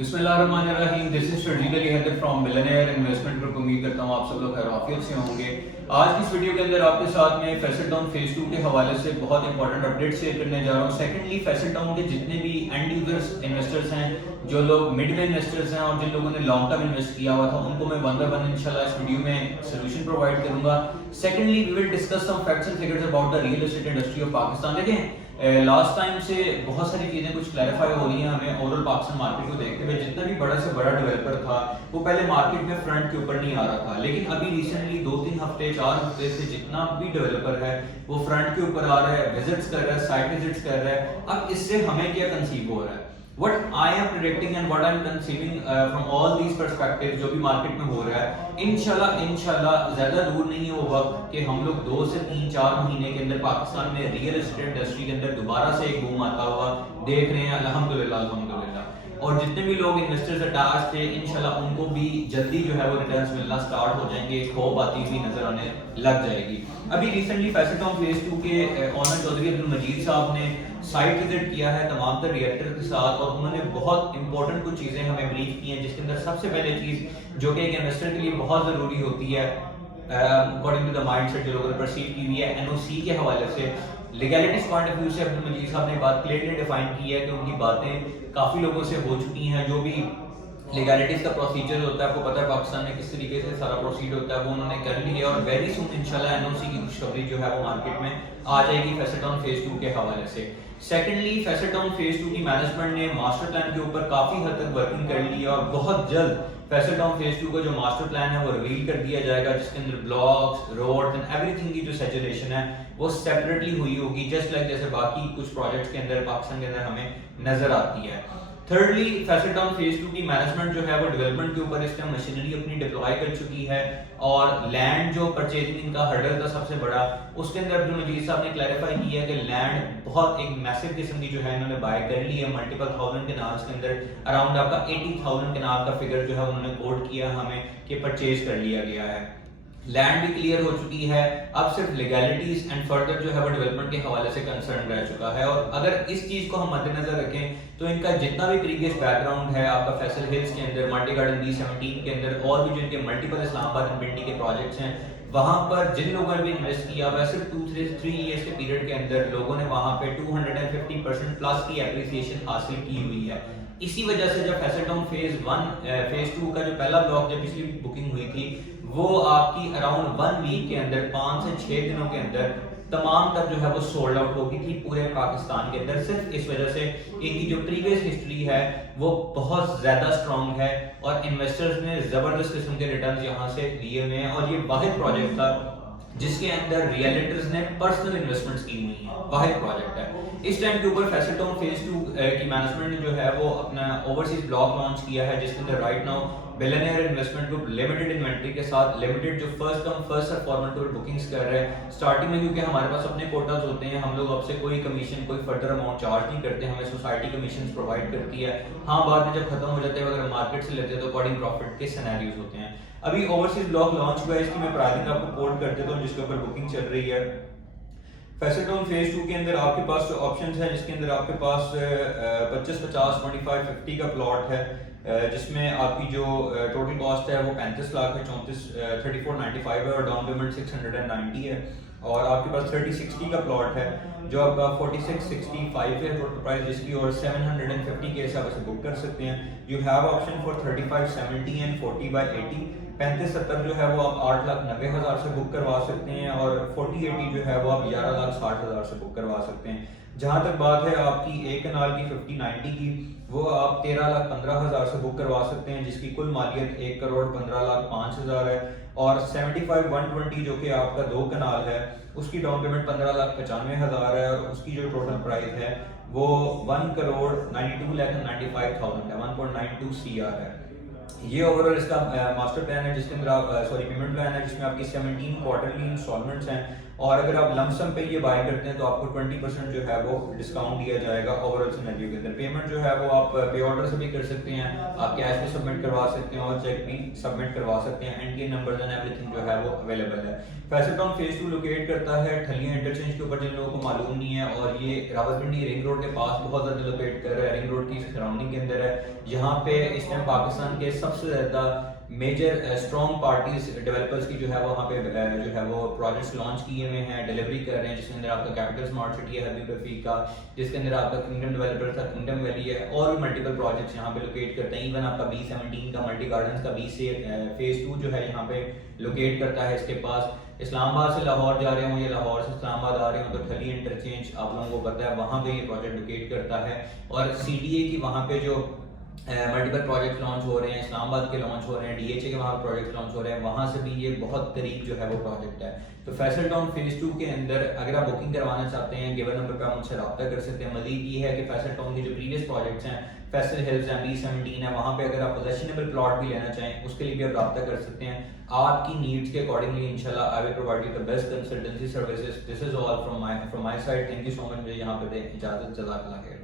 बिस्मिल्लाहिर्रहमानिर्रहीम। This is Sharjeel Ali Haider from Millionaire Investment Group. उम्मीद करता हूँ आप सब लोग खैरियत से होंगे। आज की इस वीडियो के अंदर आपके साथ में फैसल टाउन फेज 2 के हवाले से बहुत इंपॉर्टेंट अपडेट शेयर करने जा रहा हूँ। सेकंडली, फैसल टाउन के जितने भी एंड यूजर्स इन्वेस्टर्स हैं, जो लोग मिड में इन्वेस्टर्स हैं और जिन लोगों ने लॉन्ग टर्म इन्वेस्ट किया हुआ था, उनको मैं वन बाय वन इंशाल्लाह इस वीडियो में सोल्यूशन प्रोवाइड करूंगा। Secondly, we will discuss some facts and figures about the real estate industry of Pakistan. देखें, लास्ट टाइम से बहुत सारी चीजें कुछ क्लैरिफाई हो रही हैं हमें ओवरऑल पाकिस्तान मार्केट को देखते हुए। जितना भी बड़ा से बड़ा डेवलपर था वो पहले मार्केट में फ्रंट के ऊपर नहीं आ रहा था, लेकिन अभी रिसेंटली 2-3 हफ्ते 4 हफ्ते से जितना भी डेवलपर है वो फ्रंट के ऊपर आ रहा है, विजिट्स कर रहा है, साइट विजिट्स कर रहा है। अब इससे हमें क्या कंसीव हो रहा है, what I am predicting and what I am conceiving from all these perspectives जो भी मार्केट में हो रहा है, इंशाल्लाह ज्यादा दूर नहीं है वो वक्त कि हम लोग 2 से 3-4 महीने के अंदर पाकिस्तान में रियल एस्टेट इंडस्ट्री के अंदर दोबारा से एक बूम आता हुआ देख रहे हैं। अल्हम्दुलिल्लाह। और जितने भी लोग इन्वेस्टर्स अटैच थे, इंशाल्लाह उनको भी जल्दी जो है वो रिटर्न्स मिलना स्टार्ट हो जाएंगे, खौफ आती हुई नजर आने लग जाएगी। अभी रिसेंटली फैसल टाउन फेज 2 के ऑनर चौधरी अब्दुल मजीद साहब ने साइट विजिट किया है तमाम तर रिएक्टर के साथ, और उन्होंने बहुत इंपॉर्टेंट कुछ चीजें हमें ब्रीफ की हैं, जिसके अंदर सबसे पहले चीज जो कि एक इन्वेस्टर के लिए बहुत जरूरी होती है अकॉर्डिंग टू द माइंडसेट जो लोगों ने परसीव की हुई है, एनओसी के हवाले से लीगैलिटीज पॉइंट ऑफ व्यू से अब्दुल मजीद साहब ने बात क्लियरली डिफाइन की है कि उनकी बातें काफी लोगों से हो चुकी हैं। जो भी लीगैलिटीज का प्रोसीजर होता है, आपको पता है पाकिस्तान में किस तरीके से सारा प्रोसीड होता है, वो उन्होंने कर ली है। और वेरी सून इंशाल्लाह एनओसी की खुशखबरी जो है वो मार्केट में आ जाएगी फैसल टाउन फेज 2 के हवाले से। सेकेंडली, फैसल टाउन फेज 2 की मैनेजमेंट ने मास्टर प्लान के ऊपर काफी हद तक वर्किंग कर ली है, और बहुत जल्द फैसल टाउन फेज 2 का जो मास्टर प्लान है वो रिवील कर दिया जाएगा, जिसके अंदर ब्लॉक्स, रोड्स एंड एवरीथिंग की जो सैचुरेशन है वो सेपरेटली हुई होगी, जस्ट लाइक जैसे बाकी कुछ प्रोजेक्ट्स के अंदर पाकिस्तान के अंदर हमें नजर आती है। थर्डली, फैसल टाउन फेज 2 की मैनेजमेंट जो है वो डेवलपमेंट के ऊपर इस टाइम मशीनरी अपनी डिप्लॉय कर चुकी है, और लैंड जो परचेजिंग इनका हर्डल था सबसे बड़ा, उसके अंदर अब्दुल मजीद साहब ने क्लैरिफाई किया है कि लैंड बहुत एक मैसिव किस्म की जो है इन्होंने बाय कर ली है मल्टीपल थाउजेंड केनाल्स के अंदर। अराउंड आपका 80,000 केनाल का फिगर जो है उन्होंने कोट किया हमें कि परचेज कर लिया गया है। लैंड भी क्लियर हो चुकी है, अब सिर्फ लीगैलिटीज एंड फर्दर जो है वो डेवलपमेंट के हवाले से कंसर्न रह चुका है। और अगर इस चीज को हम मद्देनजर रखें तो इनका जितना भी प्रीवियस बैकग्राउंड है आपका फैसल हिल्स के अंदर, मल्टी गार्डन B17 के अंदर, और भी जो इनके मल्टीपल इस्लामाबाद एंड पिंडी के प्रोजेक्ट्स हैं, वहां पर जिन लोगों ने भी इन्वेस्ट किया हुआ है, सिर्फ 2-3 ईयर्स के पीरियड के अंदर लोगों ने वहां पे 250% प्लस की एप्रिसिएशन हासिल की हुई है। इसी वजह से जब फैसल टाउन फेज 2 का जो पहला ब्लॉक जब पिछली बुकिंग हुई थी, वो आपकी अराउंड 1 वीक के अंदर 5 से 6 दिनों के अंदर तमाम तक जो है वो सोल्ड आउट हो गई थी पूरे पाकिस्तान के अंदर। सिर्फ इस वजह से इनकी जो प्रीवियस हिस्ट्री है वो बहुत ज्यादा स्ट्रांग है, और इन्वेस्टर्स ने जबरदस्त किस्म के रिटर्न्स यहाँ से लिए हुए हैं। और ये वाहिद प्रोजेक्ट था जिसके अंदर रियल्टर्स ने पर्सनल इन्वेस्टमेंट्स की हुई हैं, वाहिद प्रोजेक्ट है। इस टाइम के ऊपर फैसल टाउन फेज 2 की मैनेजमेंट ने जो है वो अपना ओवरसीज ब्लॉक लॉन्च किया है, जिसके अंदर right now billionaire investment group limited inventory के साथ लिमिटेड जो first come first serve format पर बुकिंग्स कर रहे हैं स्टार्टिंग में, क्योंकि हमारे पास अपने कोटाज होते हैं, हम लोग आपसे कोई कमीशन कोई फर्दर अमाउंट चार्ज नहीं करते, हमें सोसाइटी कमीशन प्रोवाइड करती है। हाँ, बाद में जब खत्म हो जाते हैं अगर मार्केट से लेते हैं तो अकॉर्डिंग प्रॉफिट के सिनेरियोज होते हैं। अभी ओवरसीज ब्लॉक लॉन्च हुआ है, इसकी मैं प्राइसिंग आपको कोड कर देता हूँ जिसके ऊपर बुकिंग चल रही है। फैसल टाउन फेज 2 के अंदर आपके पास जो ऑप्शंस हैं, जिसके अंदर आपके पास 25, 50, 25, 50 का प्लॉट है, जिसमें आपकी जो टोटल कॉस्ट है वो 35 लाख है, 34,95 है, और डाउन पेमेंट 690 है। और आपके पास 30-60 का प्लॉट है जो आपका 4665 है टोटल प्राइस जिसकी, और 750 के हिसाब से बुक कर सकते हैं। You have option for 3570 and 40/80। 3570 जो है वो आप 8,90,000 से बुक करवा सकते हैं, और 4080 जो है वो आप 11,60,000 से बुक करवा सकते हैं। जहां तक बात है आपकी एक कनाल की 50-90 की, वो आप 13,15,000 से बुक करवा सकते हैं, जिसकी कुल मालियत 1,15,05,000 है। और 75-120 जो कि आपका 2 कनाल है, उसकी डाउन पेमेंट 15,95,000 है, और उसकी जो टोटल प्राइस है वो 1,92,95,000 है, 1.92 CR है। ये ओवरऑल इसका मास्टर प्लान है जिसके अंदर आप पेमेंट प्लान है जिसमें आपकी 17 क्वार्टरली इंस्टॉलमेंट्स हैं, और अगर आप लमसम पे ये बाय करते हैं तो आपको 20% जो है वो डिस्काउंट दिया जाएगा ओवरऑल सिनेरियो के अंदर। पेमेंट जो है वो आप पे ऑर्डर से भी कर सकते हैं, आप कैश भी सबमिट करवा सकते हैं और चेक भी सबमिट करवा सकते हैं, एंड ये नंबर्स एंड एवरीथिंग जो है वो अवेलेबल है। फैसल टाउन फेज 2 लोकेट करता है ठलिया इंटरचेंज के ऊपर, जिन लोगों को मालूम नहीं है, और ये रावलपिंडी रिंग रोड के पास बहुत ज़्यादा लोकेट कर रहा है, रिंग रोड की सराउंडिंग के अंदर है। यहाँ पे इस टाइम पाकिस्तान के सबसे ज़्यादा मेजर स्ट्रॉन्ग पार्टीज डेवलपर्स की जो है वहाँ पे जो है वो प्रोजेक्ट्स लॉन्च किए हुए हैं, डिलीवरी कर रहे हैं, जिसके अंदर आपका कैपिटल स्मार्ट सिटी है हबीब रफीक का, जिसके अंदर आपका किंगडम डेवलपर था किंगडम वैली है, और भी मल्टीपल प्रोजेक्ट्स यहाँ पे लोकेट करते हैं। इवन आपका B17 का मल्टी गार्डन्स का B से फेज 2 जो है यहाँ पे लोकेट करता है। इसके पास इस्लामाबाद से लाहौर जा रहे हो या लाहौर से इस्लामाबाद आ रहे हो तो ठली इंटरचेंज आप लोगों को पता है, वहाँ पे ये प्रोजेक्ट लोकेट करता है। और CDA की वहाँ पे जो मल्टीपल प्रोजेक्ट लॉन्च हो रहे हैं, इस्लामाबाद के लॉन्च हो रहे हैं, DHA के वहाँ प्रोजेक्ट लॉन्च हो रहे हैं, वहाँ से भी ये बहुत करीब जो है वो प्रोजेक्ट है। तो फैसल टाउन फेज 2 के अंदर अगर आप बुकिंग करवाना चाहते हैं, गिवन नंबर पर आप मुझसे रब्ता कर सकते हैं। मजीद ये है कि फैसल टाउन के जो प्रीवियस प्रोजेक्ट्स हैं, फैसल हिल्स हैं, B17 है, वहाँ पे अगर आप पोजेशनेबल प्लॉट भी लेना चाहें उसके लिए भी आप रब्ता कर सकते हैं। आपकी नीड्स के अकॉर्डिंगली इंशाल्लाह I will provide you the best consultancy services. This is all from my side. Thank you so much मुझे यहाँ पे इजाजत, जज़ाकल्लाह खैर।